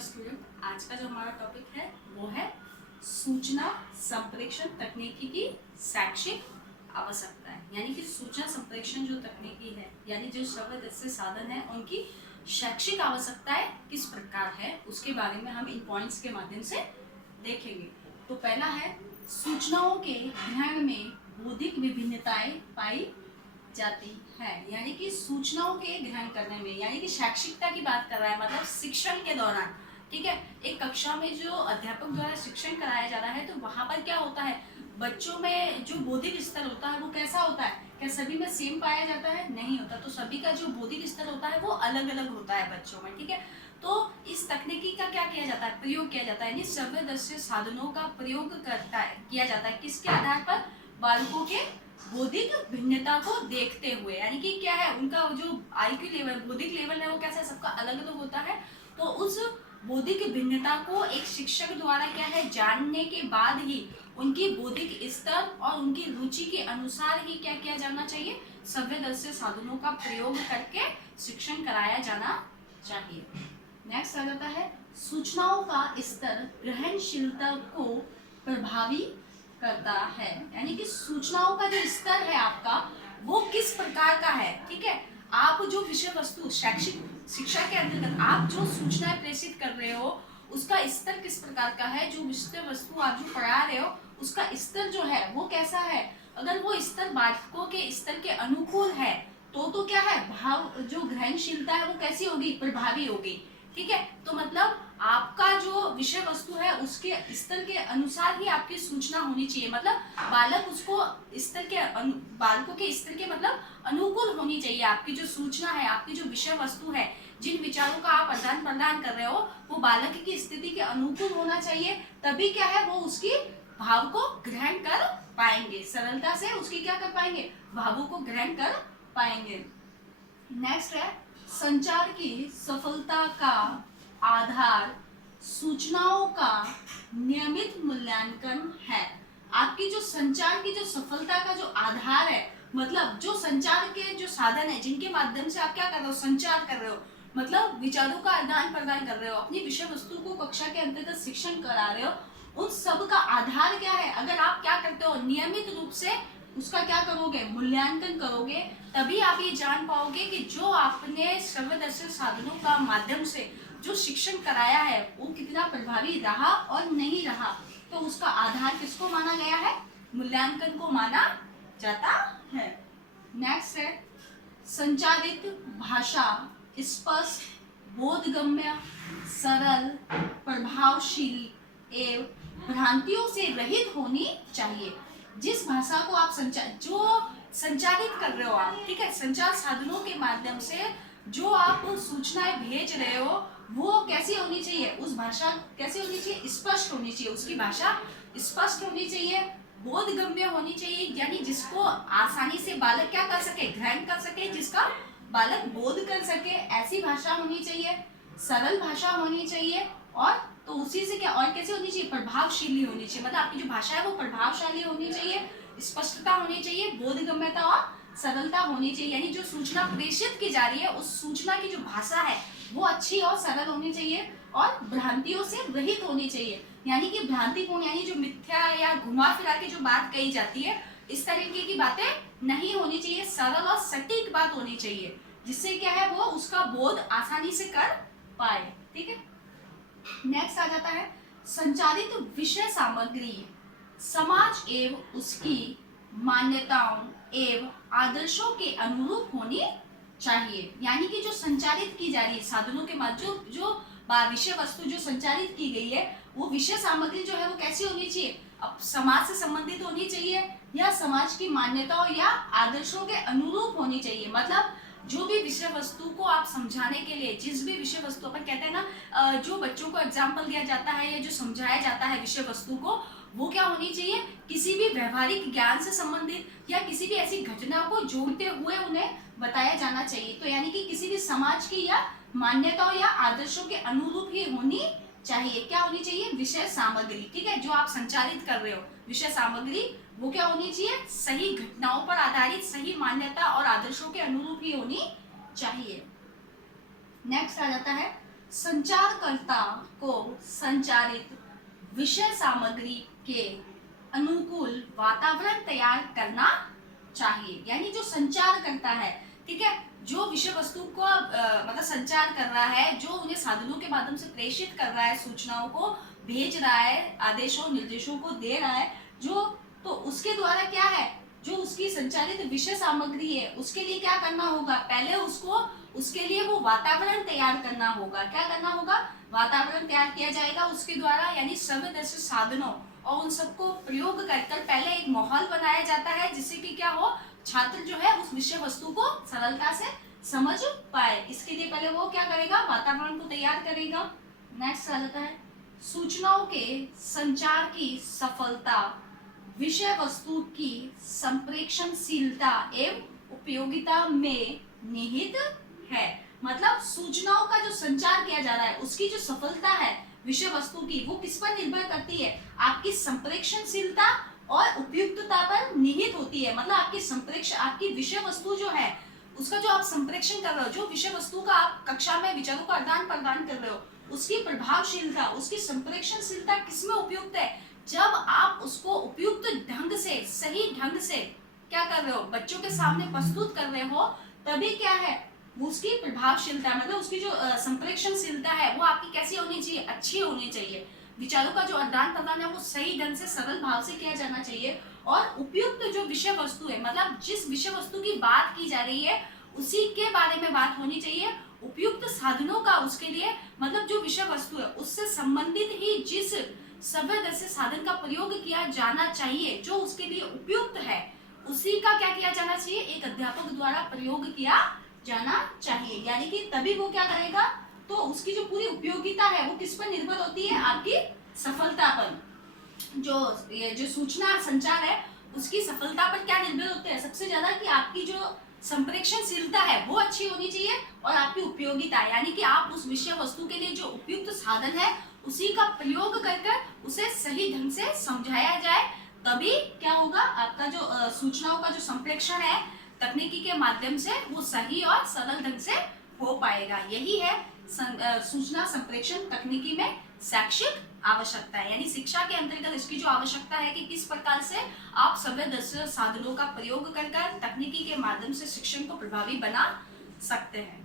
Student, आज का जो हमारा टॉपिक है वो है सूचना संप्रेषण तकनीकी की शैक्षिक आवश्यकता है। यानी कि सूचना संप्रेषण जो तकनीकी है, यानी जो श्रव्य दृश्य साधन है, उनकी शैक्षिक आवश्यकताएं किस प्रकार है, उसके बारे में हम इन पॉइंट्स के माध्यम से देखेंगे। तो पहला है, सूचनाओं के ग्रहण में बौद्धिक विभिन्नताएं पाई जाती है। यानी कि सूचनाओं के ग्रहण करने में, यानी कि शैक्षिकता की बात कर रहा है, मतलब शिक्षण के दौरान, ठीक है, एक कक्षा में जो अध्यापक द्वारा शिक्षण कराया जा रहा है, तो वहां पर क्या होता है, बच्चों में जो बौद्धिक स्तर होता है वो कैसा होता है, क्या सभी में सेम पाया जाता है? नहीं होता। तो सभी का जो बौद्धिक स्तर होता है वो अलग अलग होता है बच्चों में, ठीक है। तो इस तकनीकी का क्या किया जाता है, प्रयोग किया जाता है, यानी श्रव्य दृश्य साधनों का प्रयोग किया जाता है। किसके आधार पर? बालकों के बौद्धिक भिन्नता को देखते हुए। यानी कि क्या है, उनका जो आईक्यू लेवल, बौद्धिक लेवल है, वो कैसा है, सबका अलग अलग होता है। तो उस बौद्धिक भिन्नता को एक शिक्षक द्वारा क्या है, जानने के बाद ही उनकी बौद्धिक स्तर और उनकी रुचि के अनुसार ही क्या किया जाना चाहिए, श्रव्य दृश्य साधनों का प्रयोग करके शिक्षण कराया जाना चाहिए। नेक्स्ट आ जाता है, सूचनाओं का स्तर ग्रहणशीलता को प्रभावी करता है। यानी कि सूचनाओं का जो स्तर है आपका, वो किस प्रकार का है, ठीक है। आप जो विषय वस्तु शैक्षिक शिक्षा के अंतर्गत आप जो सूचनाएं प्रेषित कर रहे हो, उसका स्तर किस प्रकार का है, जो विषय वस्तु आप जो पढ़ा रहे हो उसका स्तर जो है वो कैसा है। अगर वो स्तर बालकों के स्तर के अनुकूल है तो क्या है, भाव जो ग्रहणशीलता है वो कैसी होगी, प्रभावी होगी, ठीक है। तो मतलब आपका जो विषय वस्तु है उसके स्तर के अनुसार ही आपकी सूचना होनी चाहिए। मतलब बालक उसको स्तर के बालकों के स्तर के मतलब अनुकूल होनी चाहिए। आपकी जो सूचना है, आपकी जो विषय वस्तु है, जिन विचारों का आप आदान प्रदान कर रहे हो, वो बालक की स्थिति के अनुकूल होना चाहिए। तभी क्या है, वो उसकी भाव को ग्रहण कर पाएंगे, सरलता से उसकी क्या कर पाएंगे, भावों को ग्रहण कर पाएंगे। नेक्स्ट है, संचार की सफलता का आधार सूचनाओं का नियमित मूल्यांकन है। आपकी जो संचार की जो सफलता का जो आधार है, मतलब जो संचार के जो साधन है, जिनके माध्यम से आप क्या कर रहे हो, संचार कर रहे हो, मतलब विचारों का आदान प्रदान कर रहे हो, अपनी विषय वस्तु को कक्षा के अंतर्गत शिक्षण करा रहे हो, उन सब का आधार क्या है। अगर आप क्या करते हो, नियमित रूप से उसका क्या करोगे, मूल्यांकन करोगे, तभी आप ये जान पाओगे कि जो आपने श्रव्य दृश्य साधनों का माध्यम से जो शिक्षण कराया है वो कितना प्रभावी रहा और नहीं रहा। तो उसका आधार किसको माना गया है, मूल्यांकन को माना जाता है। नेक्स्ट है, संचारित भाषा स्पष्ट, बोधगम्य, सरल, प्रभावशील एवं भ्रांतियों से रहित होनी चाहिए। जिस भाषा को आप संचारित कर रहे हो आप, ठीक है, संचार साधनों के माध्यम से जो आप सूचनाएं भेज रहे हो वो कैसी होनी चाहिए, उस भाषा कैसी होनी चाहिए, स्पष्ट होनी चाहिए, उसकी भाषा स्पष्ट होनी चाहिए, बोधगम्य होनी चाहिए, यानी जिसको आसानी से बालक क्या कर सके, ग्रहण कर सके, जिसका बालक बोध कर सके, ऐसी भाषा होनी चाहिए, सरल भाषा होनी चाहिए, और तो उसी से क्या और कैसी होनी चाहिए, प्रभावशीली होनी चाहिए। मतलब आपकी जो भाषा है वो प्रभावशाली होनी चाहिए, स्पष्टता होनी चाहिए, बोधगम्यता और सरलता होनी चाहिए। यानी जो सूचना प्रेषित की जा रही है उस सूचना की जो भाषा है वो अच्छी और सरल होनी चाहिए और भ्रांतियों से रहित होनी चाहिए। यानी कि भ्रांतिपूर्ण, यानी जो मिथ्या या घुमा फिरा के जो बात कही जाती है, इस तरीके की बातें नहीं होनी चाहिए, सरल और सटीक बात होनी चाहिए, जिससे क्या है, वो उसका बोध आसानी से कर पाए, ठीक है। नेक्स्ट आ जाता है, संचारित विषय सामग्री समाज एवं उसकी मान्यताओं एवं आदर्शों के अनुरूप होनी चाहिए। यानी कि जो संचारित की जा रही है साधनों के माध्यम जो विषय वस्तु जो संचारित की गई है, वो विषय सामग्री जो है वो कैसी होनी चाहिए, अब समाज से संबंधित होनी चाहिए या समाज की मान्यताओं या आदर्शों के अनुरूप होनी चाहिए। मतलब जो भी विषय वस्तु को आप समझाने के लिए, जिस भी विषय वस्तु अपन कहते हैं ना, जो बच्चों को एग्जाम्पल दिया जाता है या जो समझाया जाता है विषय वस्तु को, वो क्या होनी चाहिए, किसी भी व्यवहारिक ज्ञान से संबंधित या किसी भी ऐसी घटना को जोड़ते हुए उन्हें बताया जाना चाहिए। तो यानी कि किसी भी समाज की या मान्यताओं या आदर्शों के अनुरूप ही होनी चाहिए। क्या होनी चाहिए, विषय सामग्री, ठीक है, जो आप संचालित कर रहे हो विषय सामग्री, वो क्या होनी चाहिए, सही घटनाओं पर आधारित, सही मान्यता और आदर्शों के अनुरूप ही होनी चाहिए। नेक्स्ट आ जाता है, संचारकर्ता को संचारित विषय सामग्री के अनुकूल वातावरण तैयार करना चाहिए। यानी जो संचार करता है, ठीक है, जो विषय वस्तु को मतलब संचार कर रहा है, जो उन्हें साधनों के माध्यम से प्रेषित कर रहा है, सूचनाओं को भेज रहा है, आदेशों निर्देशों को दे रहा है, जो तो उसके द्वारा क्या है, जो उसकी संचालित विषय सामग्री है, उसके लिए क्या करना होगा, पहले उसको उसके लिए वो वातावरण तैयार करना होगा। क्या करना होगा, वातावरण तैयार किया जाएगा उसके द्वारा, यानी श्रव्यदर्शी साधनों और उन सबको प्रयोग कर पहले एक माहौल बनाया जाता है जिससे कि क्या हो, छात्र जो है उस विषय वस्तु को सरलता से समझ पाए। इसके लिए पहले वो क्या करेगा, वातावरण को तैयार करेगा। नेक्स्ट आ जाता है, सूचनाओं के संचार की सफलता विषय वस्तु की संप्रेषणशीलता एवं उपयोगिता में निहित है। मतलब सूचनाओं का जो संचार किया जा रहा है उसकी जो सफलता है विषय वस्तु की, वो किस पर निर्भर करती है, आपकी संप्रेषणशीलता और उपयुक्तता पर निहित होती है। मतलब आपकी विषय वस्तु जो है उसका जो आप संप्रेषण कर रहे हो, जो विषय वस्तु का आप कक्षा में विचारों का आदान प्रदान कर रहे हो, उसकी प्रभावशीलता, उसकी संप्रेषणशीलता किसमें उपयुक्त है, जब आप उसको उपयुक्त ढंग से, सही ढंग से क्या कर रहे हो, बच्चों के सामने प्रस्तुत कर रहे हो, तभी क्या है उसकी प्रभावशीलता, मतलब उसकी जो संप्रेषणशीलता है वो आपकी कैसी होनी चाहिए, अच्छी होनी चाहिए। विचारों का जो आदान प्रदान है वो सही ढंग से, सरल भाव से किया जाना चाहिए। और उपयुक्त जो विषय वस्तु है, मतलब जिस विषय वस्तु की बात की जा रही है उसी के बारे में बात होनी चाहिए। उपयुक्त साधनों का उसके लिए, मतलब जो विषय वस्तु है उससे संबंधित ही जिस श्रव्यदर्शी साधन का प्रयोग किया जाना चाहिए, जो उसके लिए उपयुक्त है, उसी का क्या किया जाना चाहिए, एक अध्यापक द्वारा प्रयोग किया जाना चाहिए। यानी कि तभी वो क्या करेगा, तो उसकी जो पूरी उपयोगिता है वो किस पर निर्भर होती है, आपकी सफलता पर। जो सूचना संचार है उसकी सफलता पर क्या निर्भर होते हैं सबसे ज्यादा, कि आपकी जो संप्रेषणशीलता है वो अच्छी होनी चाहिए और आपकी उपयोगिता, यानी कि आप उस विषय वस्तु के लिए जो उपयुक्त साधन है उसी का प्रयोग कर उसे सही ढंग से समझाया जाए, तभी क्या होगा, आपका जो सूचनाओं का जो संप्रेषण है तकनीकी के माध्यम से वो सही और सरल ढंग से हो पाएगा। यही है सूचना संप्रेषण तकनीकी में शैक्षिक आवश्यकता है। यानी शिक्षा के अंतर्गत इसकी जो आवश्यकता है कि किस प्रकार से आप श्रव्यदर्शी साधनों का प्रयोग कर तकनीकी के माध्यम से शिक्षण को प्रभावी बना सकते हैं।